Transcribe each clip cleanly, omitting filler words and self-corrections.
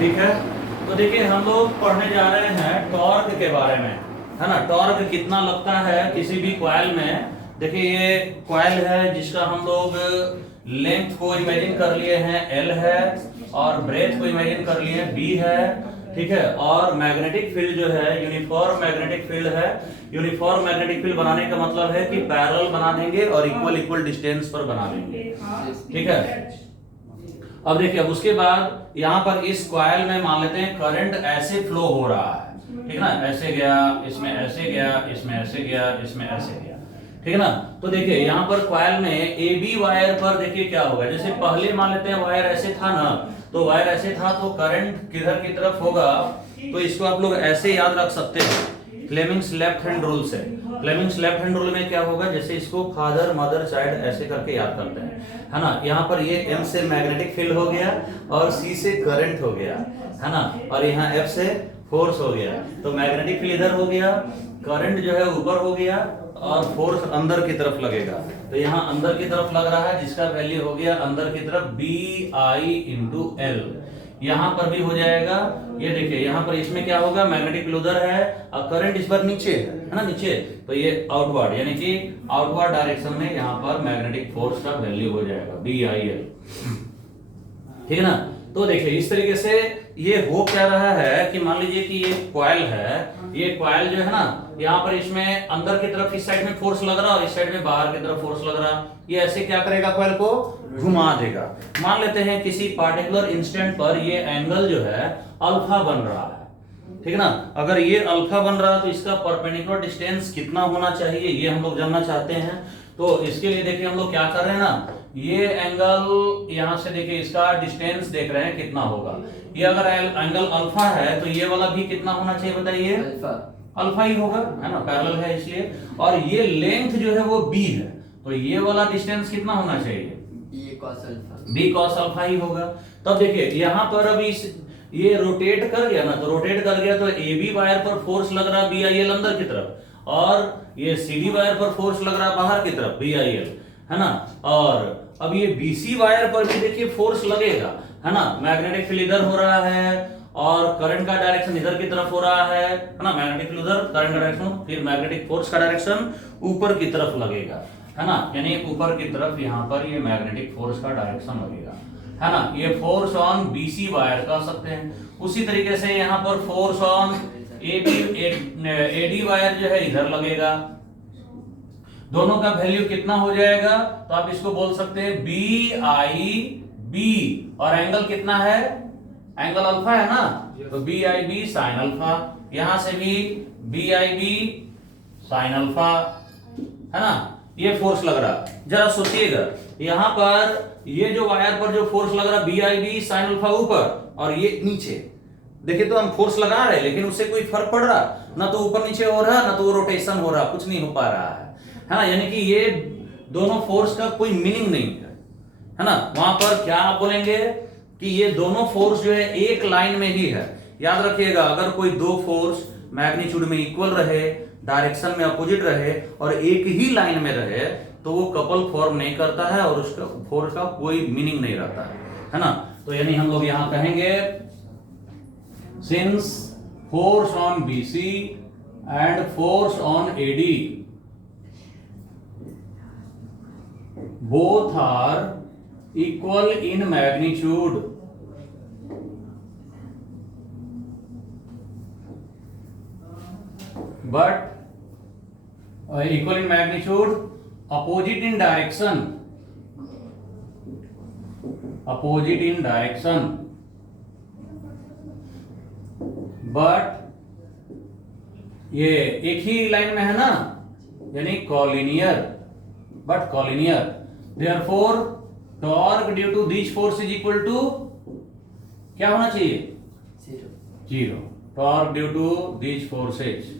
ठीक है। तो देखिए हम लोग पढ़ने जा रहे हैं टॉर्क के बारे में, है ना। टॉर्क कितना लगता है किसी भी कॉइल में। देखिए ये कॉइल है जिसका हम लोग लेंथ को इमेजिन कर लिए हैं L है, और ब्रेथ को इमेजिन कर लिए हैं B है, ठीक है। और मैग्नेटिक फील्ड जो है यूनिफॉर्म मैग्नेटिक फील्ड है। यूनिफॉर्म मैग्नेटिक फील्ड बनाने का मतलब है कि पैरेलल बना देंगे और इक्वल इक्वल डिस्टेंस पर बना देंगे, ठीक है। अब देखिए, अब उसके बाद यहाँ पर इस कॉइल में मान लेते हैं करंट ऐसे फ्लो हो रहा है, ठीक है ना। ऐसे गया, इसमें ऐसे गया, इसमें ऐसे गया, इसमें ऐसे गया, ठीक है ना। तो देखिए यहाँ पर कॉइल में ए बी वायर पर देखिए क्या होगा। जैसे पहले मान लेते हैं वायर ऐसे था ना, तो वायर ऐसे था तो करंट किधर की तरफ होगा, तो इसको आप लोग ऐसे याद रख सकते हैं फ्लेमिंग्स लेफ्ट हैंड रूल से। फ्लेमिंग्स लेफ्ट हैंड रूल में क्या होगा, जैसे इसको फादर मदर चाइल्ड ऐसे करके याद करते हैं, है ना। यहाँ पर ये M से मैग्नेटिक फील्ड हो गया और C से करंट हो गया, है ना। और यहाँ F से फोर्स हो गया। तो मैग्नेटिक फील्ड इधर हो गया, करंट जो है ऊपर हो गया और फोर्स अंदर की तरफ लगेगा। तो यहाँ अंदर की तरफ लग रहा है जिसका वैल्यू हो गया अंदर की तरफ BI×L। यहाँ पर भी हो जाएगा। ये देखिए यहाँ पर इसमें क्या होगा, मैग्नेटिक फील्ड उधर है और करंट इस पर नीचे है ना, नीचे। तो ये आउटवर्ड यानी कि आउटवर्ड डायरेक्शन में यहाँ पर मैग्नेटिक फोर्स का वैल्यू हो जाएगा BIL, ठीक है ना। तो देखिए इस तरीके से ये हो क्या रहा है कि मान लीजिए कि ये कॉइल है, ये कॉइल जो है ना, यहाँ पर इसमें अंदर की तरफ इस साइड में फोर्स लग रहा और इस साइड में बाहर की तरफ फोर्स लग रहा। ये ऐसे क्या करेगा, कॉइल को घुमा देगा। मान लेते हैं किसी पार्टिकुलर इंस्टेंट पर ये एंगल जो है अल्फा बन रहा है, ठीक है ना। अगर ये अल्फा बन रहा है तो इसका परपेंडिकुलर डिस्टेंस कितना होना चाहिए ये हम लोग जानना चाहते हैं। तो इसके लिए देखिए हम लोग क्या कर रहे हैं ना, ये एंगल यहाँ से देखिए इसका डिस्टेंस देख रहे हैं कितना होगा। ये अगर एंगल अल्फा है तो ये वाला भी कितना होना चाहिए बताइए, अल्फा ही होगा, है ना, पैरेलल है इसलिए। और ये लेंथ जो है वो B है, तो ये वाला डिस्टेंस कितना होना चाहिए, B cos अल्फा ही होगा। तब देखिए यहाँ पर अभी ये रोटेट कर गया ना, तो रोटेट कर गया तो AB वायर पर फोर्स लग रहा BIL अंदर की तरफ, और ये CD वायर पर फोर्स लग रहा बाहर की तरफ BIL, है ना। और अब ये BC वायर पर भी देखिए फोर्स लगेगा, है ना। मैग्नेटिक फील्ड इधर हो रहा है और करंट का डायरेक्शन इधर की तरफ हो रहा है ना। मैग्नेटिक फील्ड उधर, करंट का डायरेक्शन, फिर मैग्नेटिक फोर्स का डायरेक्शन ऊपर की तरफ लगेगा, है ना। यानी ऊपर की तरफ यहाँ पर ये मैग्नेटिक फोर्स का डायरेक्शन लगेगा, है ना। ये फोर्स ऑन BC वायर कह सकते हैं। उसी तरीके से यहाँ पर फोर्स ऑन AD वायर जो है इधर लगेगा। दोनों का वैल्यू कितना हो जाएगा, तो आप इसको बोल सकते हैं BIB, और एंगल कितना है, एंगल अल्फा है ना, तो BIB साइन अल्फा। यहां से भी BIB साइन अल्फा, है ना। ये फोर्स लग रहा, जरा सोचिएगा यहां पर ये जो वायर पर जो फोर्स लग रहा BIB साइन अल्फा ऊपर और ये नीचे, देखिए तो हम फोर्स लगा रहे हैं लेकिन उससे कोई फर्क पड़ रहा ना, तो ऊपर नीचे हो रहा ना, तो वो रोटेशन हो रहा, कुछ नहीं हो पा रहा है ना। यानी कि ये दोनों फोर्स का कोई मीनिंग नहीं है ना। वहां पर क्या आप बोलेंगे कि ये दोनों फोर्स जो है एक लाइन में ही है। याद रखिएगा, अगर कोई दो फोर्स मैग्नीट्यूड में इक्वल रहे, डायरेक्शन में अपोजिट रहे और एक ही लाइन में रहे, तो वो कपल फॉर्म नहीं करता है और उसका फोर्स का कोई मीनिंग नहीं रहता है ना। तो यानी हम लोग यहां कहेंगे since force on BC and force on AD both are equal in magnitude, but equal in magnitude, opposite in direction, opposite in direction, but ये एक ही लाइन में है ना, यानी collinear, but collinear. Therefore torque due to these force is equal to क्या होना चाहिए, zero. Torque due to these forces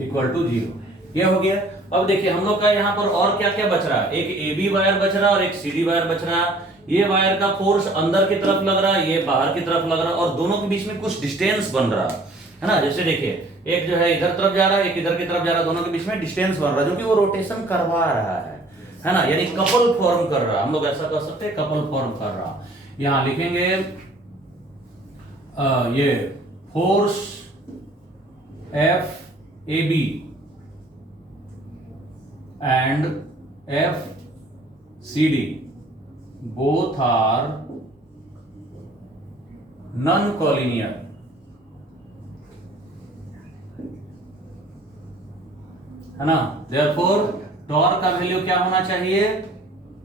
equal to zero. ये हो गया। अब देखिए हम लोग का यहाँ पर और क्या क्या बच रहा है, एक AB वायर बच रहा और एक CD वायर बच रहा। ये वायर का फोर्स अंदर की तरफ लग रहा, ये बाहर की तरफ लग रहा, और दोनों के बीच में कुछ डिस्टेंस बन रहा है ना। जैसे देखिए एक जो है इधर तरफ जा रहा है, एक इधर की तरफ जा रहा है, दोनों के बीच में डिस्टेंस बन रहा है जो कि वो रोटेशन करवा रहा है है ना, यानी कपल फॉर्म कर रहा, हम लोग ऐसा कर सकते हैं, कपल फॉर्म कर रहा। यहां लिखेंगे ये force F A B and F C D both are non collinear, है ना। देयरफॉर टॉर्क का वैल्यू क्या होना चाहिए,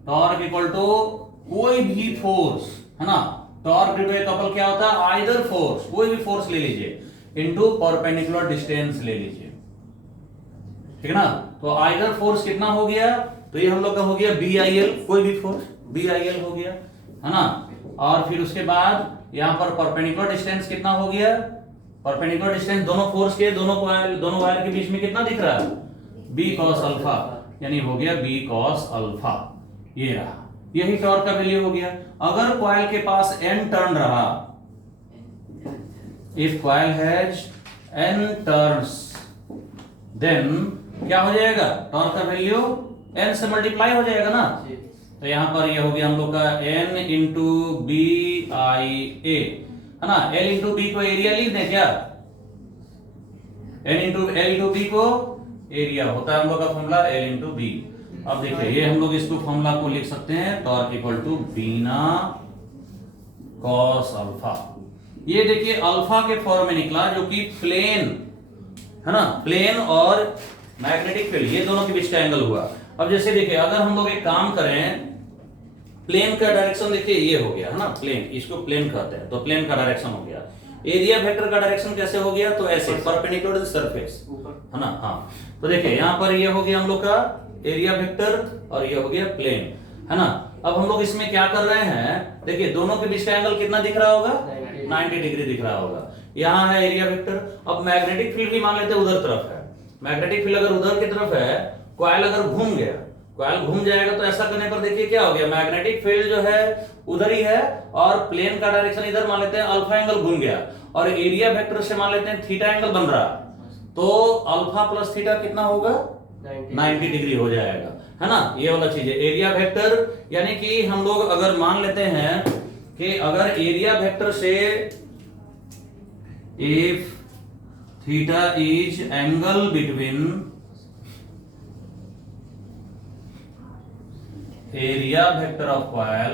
टॉर्क इक्वल टू कोई भी फोर्स, है ना, torque due to a couple क्या होता है, आइदर फोर्स, कोई भी फोर्स ले लीजिए इनटू परपेंडिकुलर डिस्टेंस ले लीजिए, ठीक है ना। तो आइदर फोर्स कितना हो गया, तो ये हम लोग का हो गया BIL, कोई भी फोर्स BIL हो गया, है ना। और फिर उसके बाद यहां पर परपेंडिकुलर डिस्टेंस कितना हो गया, परपेंडिकुलर डिस्टेंस दोनों फोर्स के, दोनों वायर के बीच में कितना दिख रहा है, B cos अल्फा, यानी हो गया B cos अल्फा, ये रहा, यही टॉर्क का वैल्यू हो गया। अगर कॉइल के पास n टर्न रहा, if coil has n turns, then क्या हो जाएगा, टॉर्क का वैल्यू n से मल्टीप्लाई हो जाएगा ना। तो यहां पर ये हो गया हम लोग का n इंटू BIA, है ना। L इंटू बी को एरिया लिख दें क्या, L इंटू बी को एरिया होता है हम लोग का फॉर्मूला L इंटू बी। अब देखिए ये हम लोग इसको फॉर्मूला को लिख सकते हैं, टॉर्क इक्वल टू बीना कॉस अल्फा। ये देखिए अल्फा के फॉर्म में निकला, जो कि प्लेन, है ना, प्लेन और मैग्नेटिक फील्ड, ये दोनों के बीच का एंगल हुआ। अब जैसे देखिए अगर हम लोग एक काम करें, प्लेन का डायरेक्शन देखिए ये हो गया, है ना, प्लेन, इसको प्लेन कहते हैं, तो प्लेन का डायरेक्शन हो गया। एरिया वेक्टर का डायरेक्शन कैसे हो गया, तो ऐसे परपेंडिकुलर टू द सरफेस, है ना। हाँ, तो देखिए यहाँ पर ये हो गया हम लोग का एरिया वेक्टर और ये हो गया प्लेन, है ना। अब हम लोग इसमें क्या कर रहे हैं, देखिए दोनों के बीच का एंगल कितना दिख रहा होगा, 90 डिग्री दिख रहा होगा। यहाँ है एरिया वेक्टर। अब मैग्नेटिक फील्ड भी मान लेते हैं उधर तरफ है, मैग्नेटिक फील्ड अगर उधर की तरफ है, कॉइल अगर घूम गया, कॉइल घूम जाएगा, तो ऐसा करने पर देखिए क्या हो गया, मैग्नेटिक फील्ड जो है उधर ही है और प्लेन का डायरेक्शन इधर मान लेते हैं, अल्फा एंगल घूम गया, और एरिया वेक्टर से मान लेते हैं थीटा एंगल बन रहा, तो अल्फा प्लस थीटा कितना होगा, 90 डिग्री हो जाएगा, है ना। ये वाला चीज है एरिया वेक्टर, यानी कि हम लोग अगर मान लेते हैं कि अगर एरिया वेक्टर से if theta is angle between area vector of coil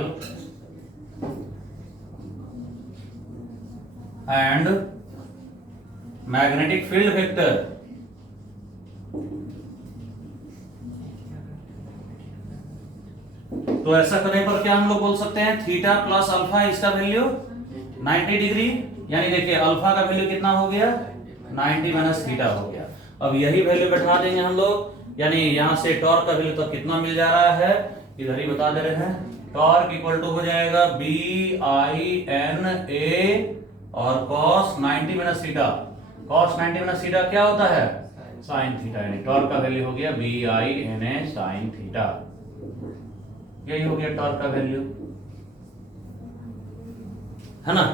and magnetic field vector, तो ऐसा करने पर क्या हम लोग बोल सकते हैं, थीटा प्लस अल्फा, इसका वैल्यू 90 डिग्री, यानी देखिए अल्फा का वैल्यू कितना हो गया, 90 माइनस थीटा हो गया। अब यही वैल्यू बैठा देंगे हम लोग, यानी यहां से टॉर्क का वैल्यू तो कितना मिल जा रहा है, इधर ही बता दे रहे हैं, टॉर्क इक्वल टू हो जाएगा BINA और cos 90 minus theta, cos 90 minus theta क्या होता है, साइन थीटा, यानी टॉर्क का वैल्यू हो गया BINA साइन थीटा, यही हो गया टॉर्क का वैल्यू, है ना।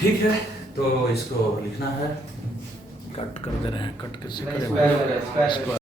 ठीक है, तो इसको लिखना है, कट कर दे रहे हैं, कट कैसे करें,